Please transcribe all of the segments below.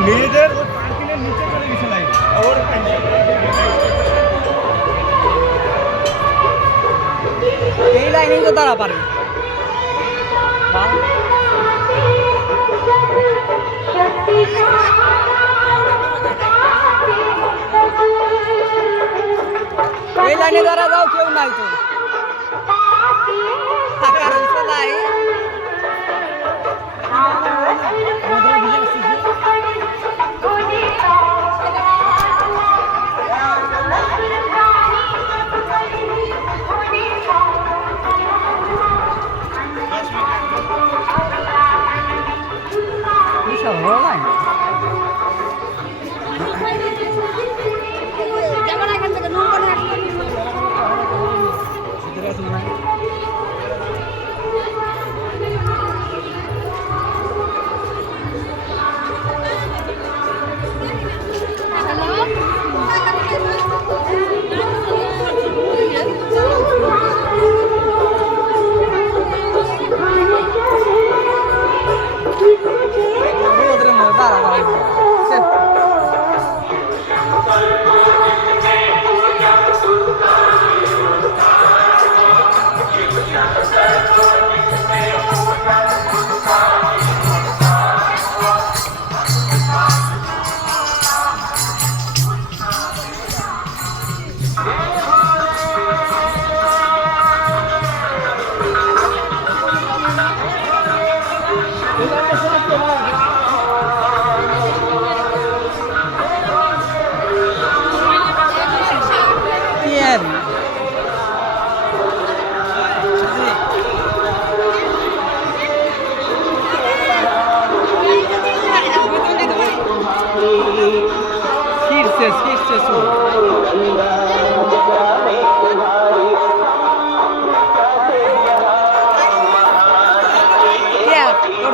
মেয়েদের পার্কিংয়ের নিচে চলে গেছে লাইন ওর এই লাইনেই তো দাঁড়া পারে এই লাইনে দাঁড়া যাও কেউ নাই তো ফাঁকা রয়েছে লাইন বিশাল বড় লাইন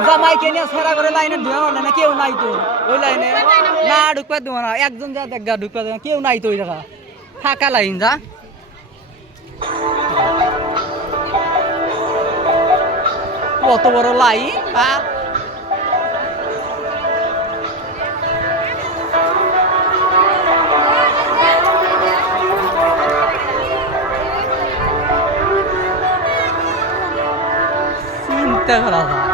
জামাইকে নিয়ে সেরা করে লাইনে ঢুকানো না কেউ নাই তো ওই লাইনে না ঢুকতে দেবো না একজন যা দেখ ঢুকতে দেবো কেউ নাই তো ওই জায়গা ফাঁকা লাইন যা কত বড় লাইন আর চিন্তা করা যায়